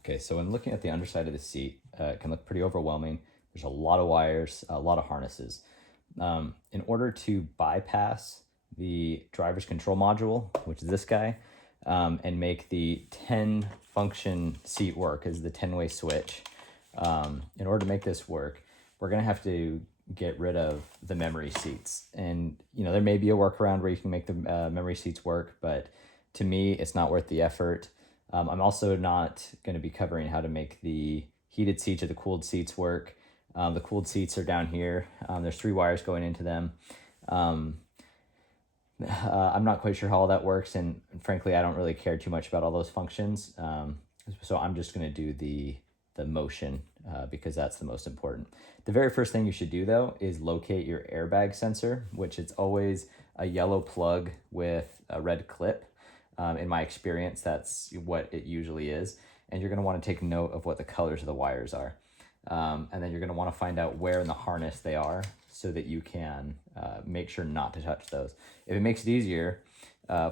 Okay, so when looking at the underside of the seat, it can look pretty overwhelming. There's a lot of wires, a lot of harnesses. In order to bypass the driver's control module, which is this guy, and make the 10 function seat work as the 10-way switch, in order to make this work, we're going to have to get rid of the memory seats. And, there may be a workaround where you can make the memory seats work, but to me, it's not worth the effort. I'm also not going to be covering how to make the heated seats or the cooled seats work. The cooled seats are down here. There's 3 wires going into them. I'm not quite sure how all that works, and frankly, I don't really care too much about all those functions. So I'm just going to do the motion because that's the most important. The very first thing you should do, though, is locate your airbag sensor, which is always a yellow plug with a red clip. In my experience, that's what it usually is. And you're going to want to take note of what the colors of the wires are. And then you're going to want to find out where in the harness they are so that you can make sure not to touch those. If it makes it easier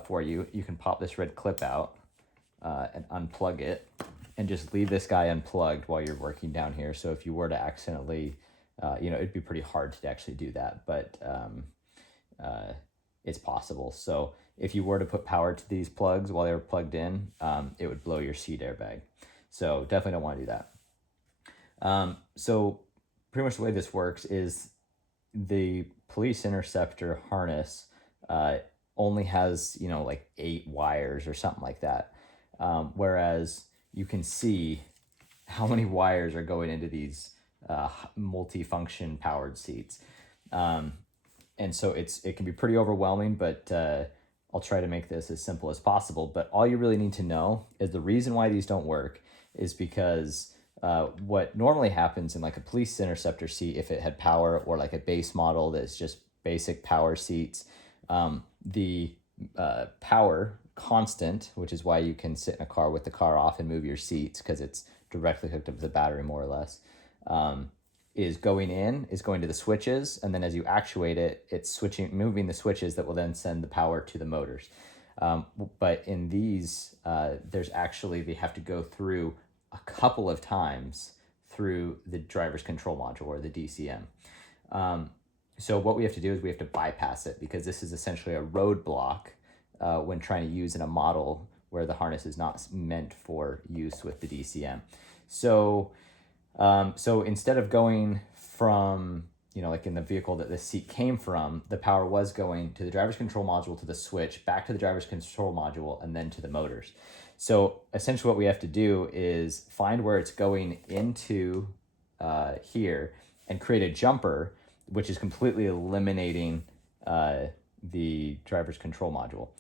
for you, you can pop this red clip out and unplug it and just leave this guy unplugged while you're working down here. So if you were to accidentally, it'd be pretty hard to actually do that, but it's possible. So if you were to put power to these plugs while they were plugged in, it would blow your seat airbag. So definitely don't want to do that. So pretty much the way this works is the Police Interceptor harness only has, like 8 wires or something like that. Whereas you can see how many wires are going into these multi-function powered seats. And so it can be pretty overwhelming, but I'll try to make this as simple as possible. But all you really need to know is the reason why these don't work is because what normally happens in like a Police Interceptor seat, if it had power, or like a base model that's just basic power seats, the power constant, which is why you can sit in a car with the car off and move your seats because it's directly hooked up to the battery more or less, is going to the switches, and then as you actuate it, it's moving the switches that will then send the power to the motors. But in these, they have to go through a couple of times through the driver's control module, or the DCM. So what we have to do is we have to bypass it, because this is essentially a roadblock when trying to use in a model where the harness is not meant for use with the DCM. So instead of going from, like in the vehicle that this seat came from, the power was going to the driver's control module, to the switch, back to the driver's control module, and then to the motors. So essentially what we have to do is find where it's going into here and create a jumper, which is completely eliminating the driver's control module.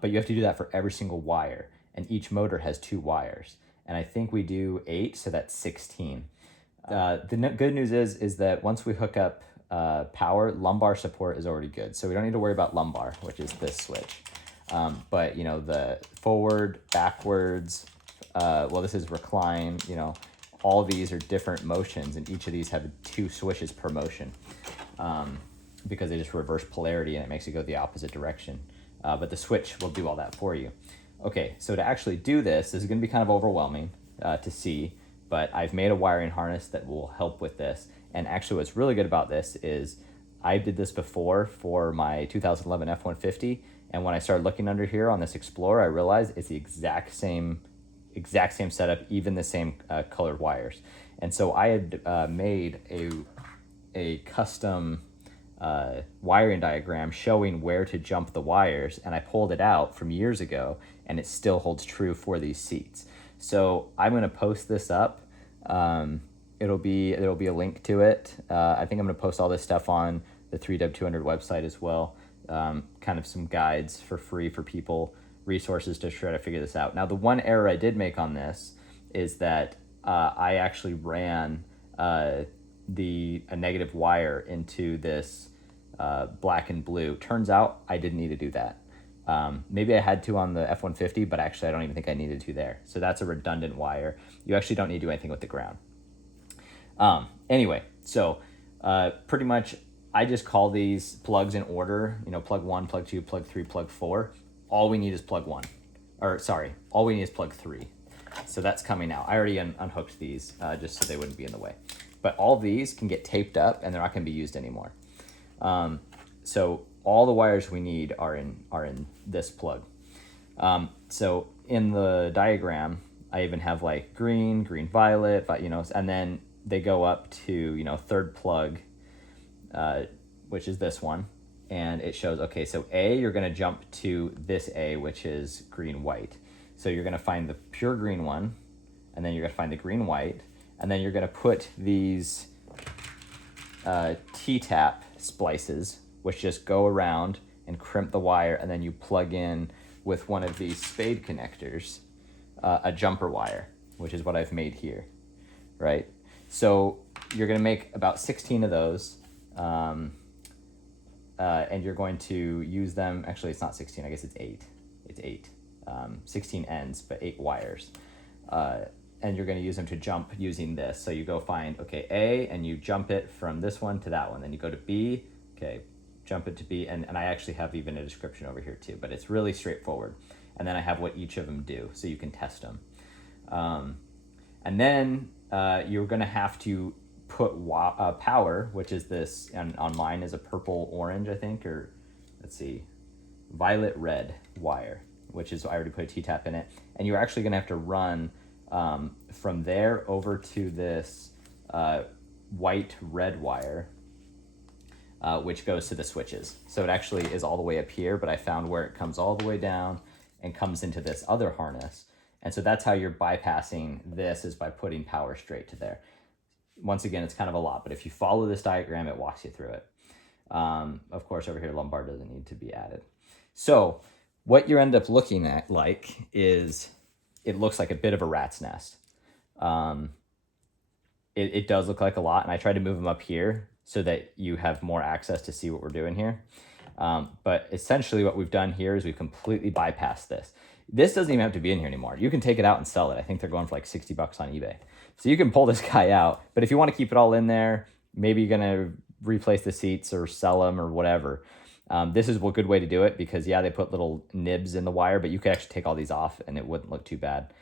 But you have to do that for every single wire, and each motor has 2 wires. And I think we do 8, so that's 16. The good news is that once we hook up power, lumbar support is already good. So we don't need to worry about lumbar, which is this switch. But, the forward, backwards, this is recline, all these are different motions, and each of these have 2 switches per motion because they just reverse polarity and it makes it go the opposite direction. But the switch will do all that for you. Okay, so to actually do this is going to be kind of overwhelming to see, but I've made a wiring harness that will help with this. And actually what's really good about this is I did this before for my 2011 F-150, and when I started looking under here on this Explorer, I realized it's the exact same setup, even the same colored wires. And so I had made a custom wiring diagram showing where to jump the wires, and I pulled it out from years ago, and it still holds true for these seats. So I'm going to post this up. There'll be a link to it. I think I'm going to post all this stuff on the 3W200 website as well. Kind of some guides for free for people, resources to try to figure this out. Now, the one error I did make on this is that I actually ran a negative wire into this black and blue. Turns out I didn't need to do that. Maybe I had to on the F-150, but actually I don't even think I needed to there. So that's a redundant wire. You actually don't need to do anything with the ground. Anyway, so pretty much I just call these plugs in order, plug 1, plug 2, plug 3, plug 4. All we need is plug 1. All we need is plug 3. So that's coming out. I already unhooked these just so they wouldn't be in the way. But all these can get taped up and they're not going to be used anymore. So all the wires we need are in this plug. So in the diagram, I even have like green, violet, but and then they go up to, third plug, which is this one. And it shows, okay, so A, you're going to jump to this A, which is green, white. So you're going to find the pure green one, and then you're going to find the green, white, and then you're going to put these T-tap splices, which just go around and crimp the wire, and then you plug in with one of these spade connectors, a jumper wire, which is what I've made here, right? So you're going to make about 16 of those, and you're going to use them. Actually, it's not 16. I guess it's 8. It's 8. 16 ends, but 8 wires. And you're going to use them to jump using this. So you go find, okay, A, and you jump it from this one to that one. Then you go to B, okay, jump it to B. And I actually have even a description over here too, but it's really straightforward. And then I have what each of them do, so you can test them. And then you're going to have to put power, which is this, and on mine is a purple orange, I think, or let's see, violet red wire, which is, I already put a T-tap in it. And you're actually going to have to run from there over to this white red wire, which goes to the switches. So it actually is all the way up here, but I found where it comes all the way down and comes into this other harness. And so that's how you're bypassing this, is by putting power straight to there. Once again, it's kind of a lot, but if you follow this diagram, it walks you through it. Of course, over here, lumbar doesn't need to be added. So what you end up looking at is, it looks like a bit of a rat's nest. It does look like a lot, and I tried to move them up here so that you have more access to see what we're doing here. But essentially what we've done here is we've completely bypassed this. This doesn't even have to be in here anymore. You can take it out and sell it. I think they're going for like $60 on eBay. So you can pull this guy out, but if you want to keep it all in there, maybe you're going to replace the seats or sell them or whatever. This is a good way to do it because, yeah, they put little nibs in the wire, but you could actually take all these off and it wouldn't look too bad.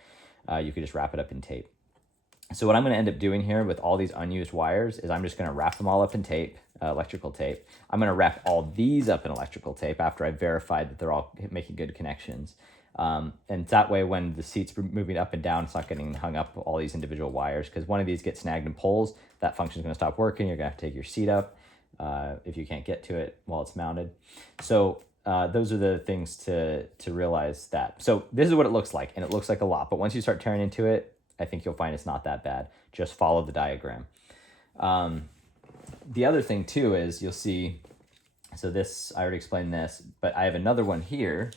You could just wrap it up in tape. So what I'm going to end up doing here with all these unused wires is I'm just going to wrap them all up in tape, electrical tape. I'm going to wrap all these up in electrical tape after I've verified that they're all making good connections. And that way, when the seat's moving up and down, it's not getting hung up all these individual wires, because one of these gets snagged in poles, that function's going to stop working. You're going to have to take your seat up if you can't get to it while it's mounted. So those are the things to realize that. So this is what it looks like, and it looks like a lot. But once you start tearing into it, I think you'll find it's not that bad. Just follow the diagram. The other thing too is you'll see, so this, I already explained this, but I have another one here.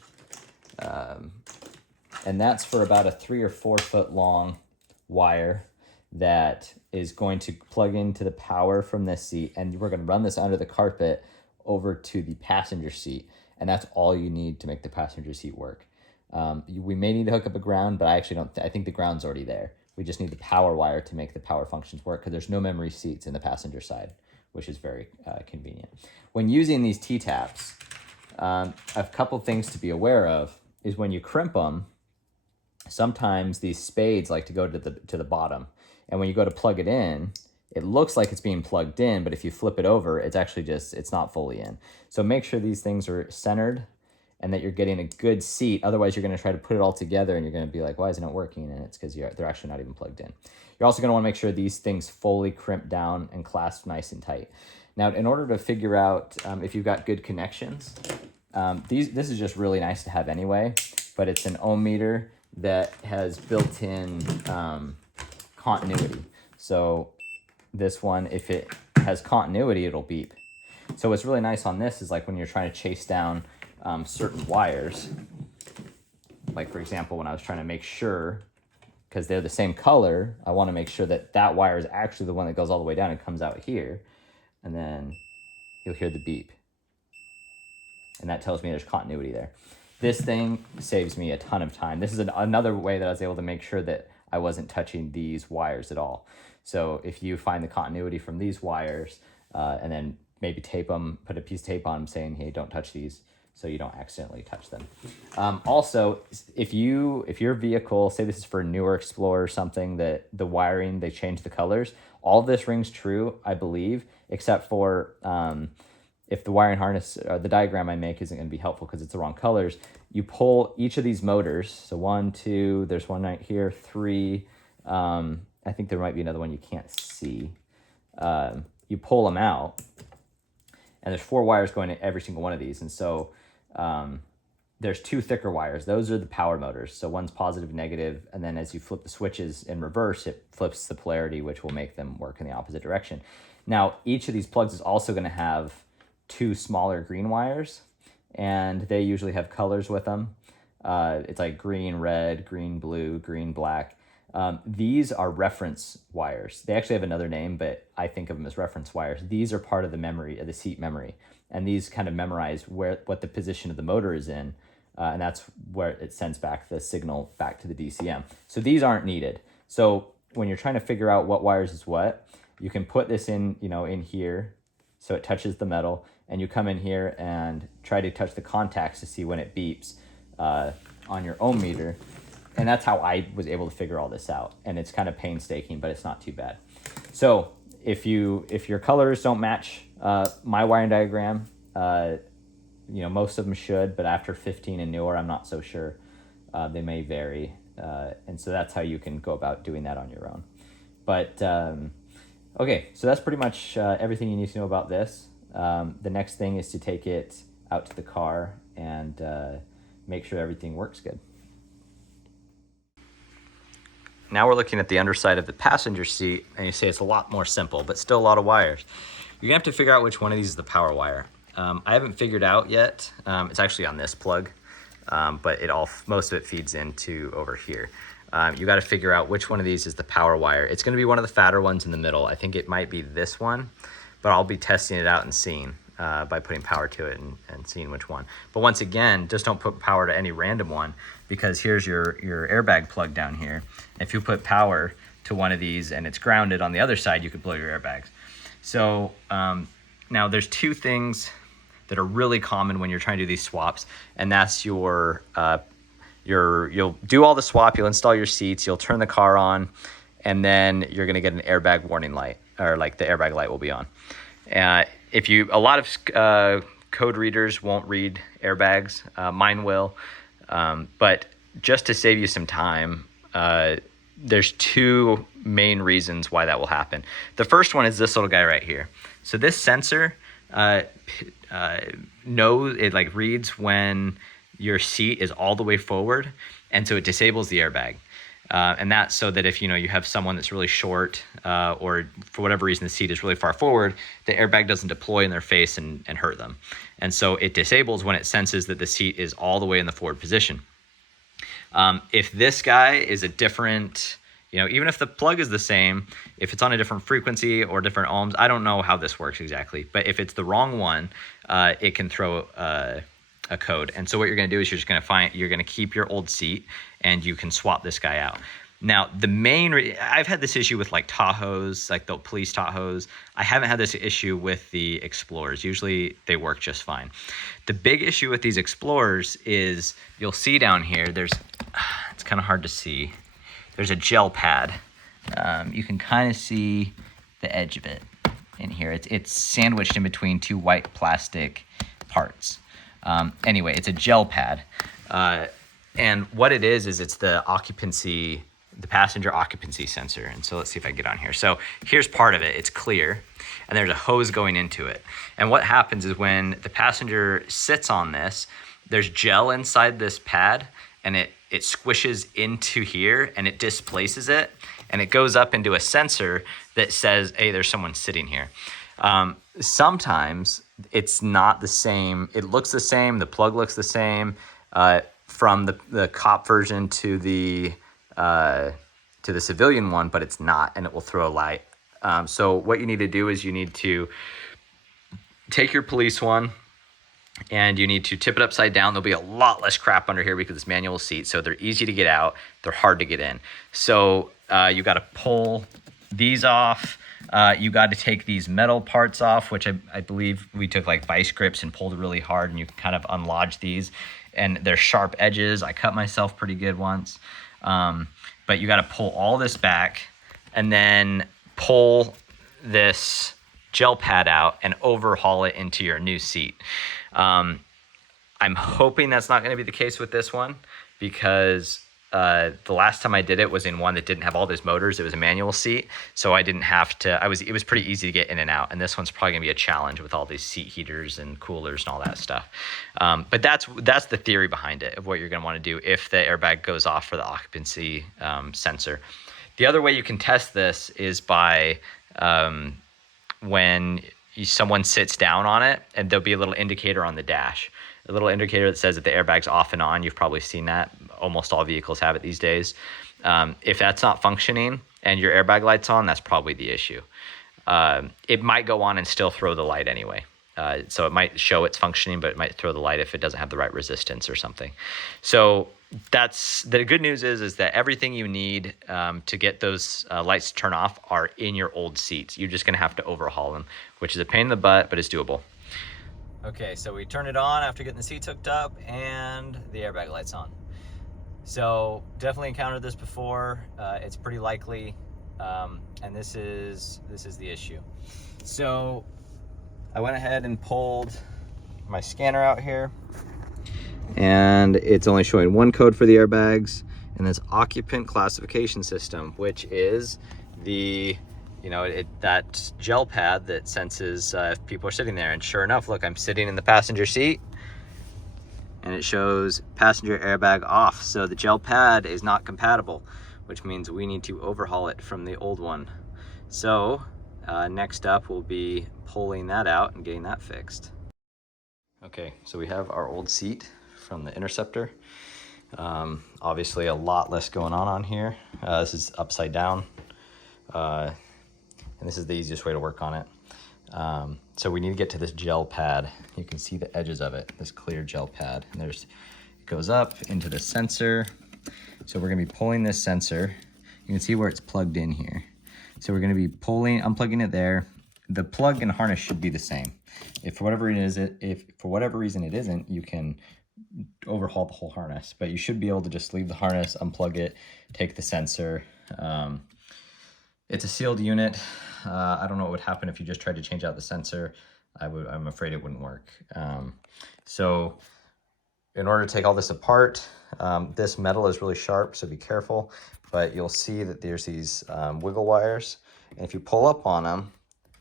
And that's for about a 3 or 4 foot long wire that is going to plug into the power from this seat. And we're going to run this under the carpet over to the passenger seat. And that's all you need to make the passenger seat work. We may need to hook up a ground, but I actually don't, I think the ground's already there. We just need the power wire to make the power functions work, because there's no memory seats in the passenger side, which is very convenient. When using these T-taps, a couple things to be aware of is when you crimp them, sometimes these spades like to go to the bottom. And when you go to plug it in, it looks like it's being plugged in, but if you flip it over, it's actually just, it's not fully in. So make sure these things are centered and that you're getting a good seat. Otherwise, you're going to try to put it all together and you're going to be like, why isn't it working? And it's because they're actually not even plugged in. You're also going to want to make sure these things fully crimp down and clasp nice and tight. Now, in order to figure out if you've got good connections, this is just really nice to have anyway, but it's an ohm meter that has built-in continuity. So this one, if it has continuity, it'll beep. So what's really nice on this is like when you're trying to chase down certain wires, like for example, when I was trying to make sure, because they're the same color, I want to make sure that that wire is actually the one that goes all the way down and comes out here, and then you'll hear the beep. And that tells me there's continuity there. This thing saves me a ton of time. This is another way that I was able to make sure that I wasn't touching these wires at all. So if you find the continuity from these wires and then maybe tape them, put a piece of tape on them saying, hey, don't touch these, so you don't accidentally touch them. Also, if your vehicle, say this is for a newer Explorer or something, that the wiring, they change the colors, all of this rings true, I believe, except for if the wiring harness, or the diagram I make isn't going to be helpful because it's the wrong colors. You pull each of these motors, so 1, 2, there's one right here, 3, I think there might be another one you can't see. You pull them out, and there's 4 wires going to every single one of these. And so there's 2 thicker wires. Those are the power motors. So one's positive, negative, and then as you flip the switches in reverse, it flips the polarity, which will make them work in the opposite direction. Now, each of these plugs is also going to have 2 smaller green wires, and they usually have colors with them. It's like green, red, green, blue, green, black. These are reference wires. They actually have another name, but I think of them as reference wires. These are part of the memory, of the seat memory, and these kind of memorize what the position of the motor is in, and that's where it sends back the signal back to the DCM. So these aren't needed. So when you're trying to figure out what wires is what, you can put this in, in here, so it touches the metal, and you come in here and try to touch the contacts to see when it beeps on your ohm meter. And that's how I was able to figure all this out. And it's kind of painstaking, but it's not too bad. So if your colors don't match my wiring diagram, most of them should, but after 15 and newer, I'm not so sure. They may vary. And so that's how you can go about doing that on your own. But okay, so that's pretty much everything you need to know about this. The next thing is to take it out to the car and make sure everything works good. Now we're looking at the underside of the passenger seat, and you say it's a lot more simple, but still a lot of wires. You're gonna have to figure out which one of these is the power wire. I haven't figured out yet. It's actually on this plug, but most of it feeds into over here. You got to figure out which one of these is the power wire. It's going to be one of the fatter ones in the middle. I think it might be this one, but I'll be testing it out and seeing by putting power to it and seeing which one. But once again, just don't put power to any random one, because here's your airbag plug down here. If you put power to one of these and it's grounded on the other side, you could blow your airbags. So now there's 2 things that are really common when you're trying to do these swaps, and that's you'll do all the swap, you'll install your seats, you'll turn the car on, and then you're going to get an airbag warning light, or like the airbag light will be on. A lot of code readers won't read airbags. Mine will, but just to save you some time, there's 2 main reasons why that will happen. The first one is this little guy right here. So this sensor knows, it like reads when your seat is all the way forward, and so it disables the airbag. And that's so that if you have someone that's really short, or for whatever reason the seat is really far forward, the airbag doesn't deploy in their face and hurt them. And so it disables when it senses that the seat is all the way in the forward position. If this guy is a different, even if the plug is the same, if it's on a different frequency or different ohms, I don't know how this works exactly, but if it's the wrong one, it can throw a code. And so what you're going to do is you're going to keep your old seat, and you can swap this guy out. Now, I've had this issue with like Tahoes, like the police Tahoes. I haven't had this issue with the Explorers. Usually they work just fine. The big issue with these Explorers is you'll see down here, it's kind of hard to see. There's a gel pad. You can kind of see the edge of it in here. It's sandwiched in between 2 white plastic parts. Anyway, it's a gel pad. And what it is it's the passenger occupancy sensor. And so let's see if I can get on here. So here's part of it. It's clear, and there's a hose going into it. And what happens is when the passenger sits on this, there's gel inside this pad, and it squishes into here, and it displaces it, and it goes up into a sensor that says, hey, there's someone sitting here. Sometimes it's not the same. It looks the same. The plug looks the same from the cop version to the civilian one, but it's not, and it will throw a light. So what you need to do is you need to take your police one, and you need to tip it upside down. There'll be a lot less crap under here because it's manual seats, so they're easy to get out. They're hard to get in. So you got to pull these off. you got to take these metal parts off, which I believe we took like vice grips and pulled really hard, and you can kind of unlodge these. And they're sharp edges. I cut myself pretty good once. But you got to pull all this back and then pull this gel pad out and overhaul it into your new seat. I'm hoping that's not going to be the case with this one, because the last time I did it was in one that didn't have all those motors. It was a manual seat, so I didn't have to. It was pretty easy to get in and out. And this one's probably gonna be a challenge with all these seat heaters and coolers and all that stuff. But that's the theory behind it, of what you're gonna want to do if the airbag goes off for the occupancy sensor. The other way you can test this is by when someone sits down on it, and there'll be a little indicator on the dash. A little indicator that says that the airbag's off and on. You've probably seen that. Almost all vehicles have it these days. If that's not functioning and your airbag light's on, that's probably the issue. It might go on and still throw the light anyway. So it might show it's functioning, but it might throw the light if it doesn't have the right resistance or something. So that's the good news is that everything you need to get those lights to turn off are in your old seats. You're just gonna have to overhaul them, which is a pain in the butt, but it's doable. Okay, so we turned it on after getting the seats hooked up, and the airbag light's on. So definitely encountered this before. It's pretty likely, and this is the issue. So I went ahead and pulled my scanner out here, and it's only showing one code for the airbags, and that's Occupant Classification System, which is the that gel pad that senses if people are sitting there. And sure enough, look, I'm sitting in the passenger seat, and it shows passenger airbag off. So the gel pad is not compatible, which means we need to overhaul it from the old one. So next up will be pulling that out and getting that fixed. Okay, so we have our old seat from the Interceptor. Obviously a lot less going on here. This is upside down. And this is the easiest way to work on it. So we need to get to this gel pad. You can see the edges of it, this clear gel pad. And it goes up into the sensor. So we're gonna be pulling this sensor. You can see where it's plugged in here. So we're gonna be unplugging it there. The plug and harness should be the same. If for whatever reason it isn't, you can overhaul the whole harness. But you should be able to just leave the harness, unplug it, take the sensor. It's a sealed unit. I don't know what would happen if you just tried to change out the sensor. I'm afraid it wouldn't work. So in order to take all this apart, this metal is really sharp, so be careful. But you'll see that there's these wiggle wires, and if you pull up on them,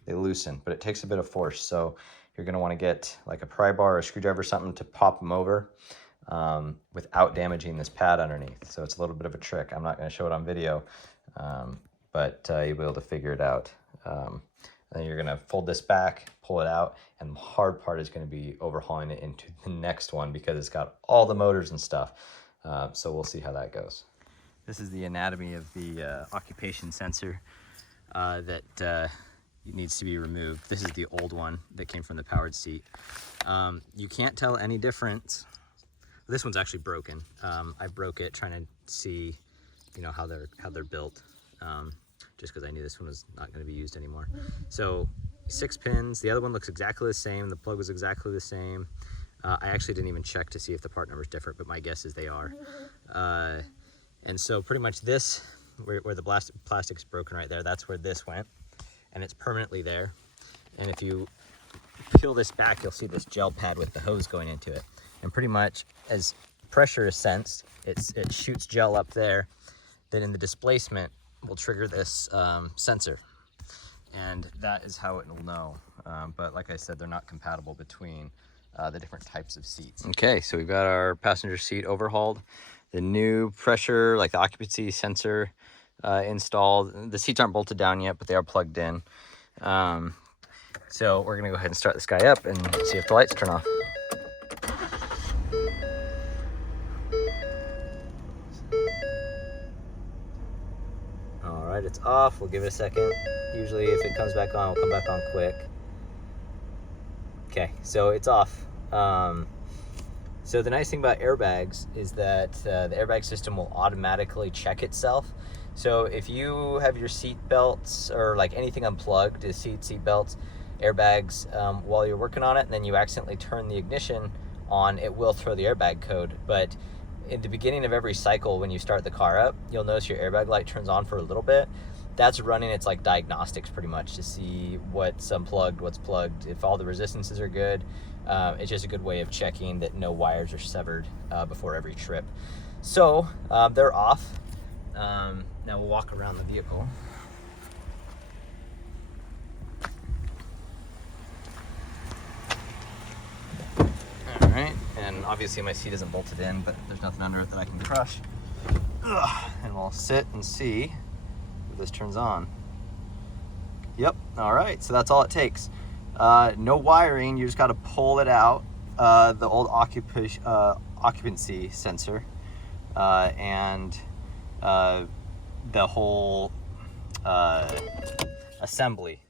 they loosen, but it takes a bit of force. So you're gonna wanna get like a pry bar or a screwdriver or something to pop them over without damaging this pad underneath. So it's a little bit of a trick. I'm not gonna show it on video, but you'll be able to figure it out. Then you're gonna fold this back, pull it out, and the hard part is gonna be overhauling it into the next one because it's got all the motors and stuff. So we'll see how that goes. This is the anatomy of the occupation sensor that needs to be removed. This is the old one that came from the powered seat. You can't tell any difference. This one's actually broken. I broke it trying to see, how they're built. Just because I knew this one was not going to be used anymore. So 6 pins. The other one looks exactly the same. The plug was exactly the same. I actually didn't even check to see if the part number is different, but my guess is they are. And so pretty much this, where the plastic's broken right there, that's where this went, and it's permanently there. And if you peel this back, you'll see this gel pad with the hose going into it. And pretty much as pressure is sensed, it shoots gel up there. Then in the displacement, will trigger this sensor, and that is how it will know. But like I said, they're not compatible between the different types of seats. Okay, so we've got our passenger seat overhauled, the new pressure, like the occupancy sensor installed. The seats aren't bolted down yet, but they are plugged in. So we're gonna go ahead and start this guy up and see if the lights turn off. It's off. We'll give it a second. Usually if it comes back on, it'll come back on quick. Okay, so it's off. So the nice thing about airbags is that the airbag system will automatically check itself. So if you have your seat belts or like anything unplugged, the seat belts, airbags, while you're working on it, and then you accidentally turn the ignition on, it will throw the airbag code. But in the beginning of every cycle, when you start the car up, you'll notice your airbag light turns on for a little bit. That's running its like diagnostics pretty much to see what's unplugged, what's plugged, if all the resistances are good. It's just a good way of checking that no wires are severed before every trip. So they're off. Now we'll walk around the vehicle. All right, and obviously my seat isn't bolted in, but there's nothing under it that I can crush. And we'll sit and see if this turns on. Yep, all right, so that's all it takes. No wiring, you just gotta pull it out, the old occupancy sensor, and the whole assembly.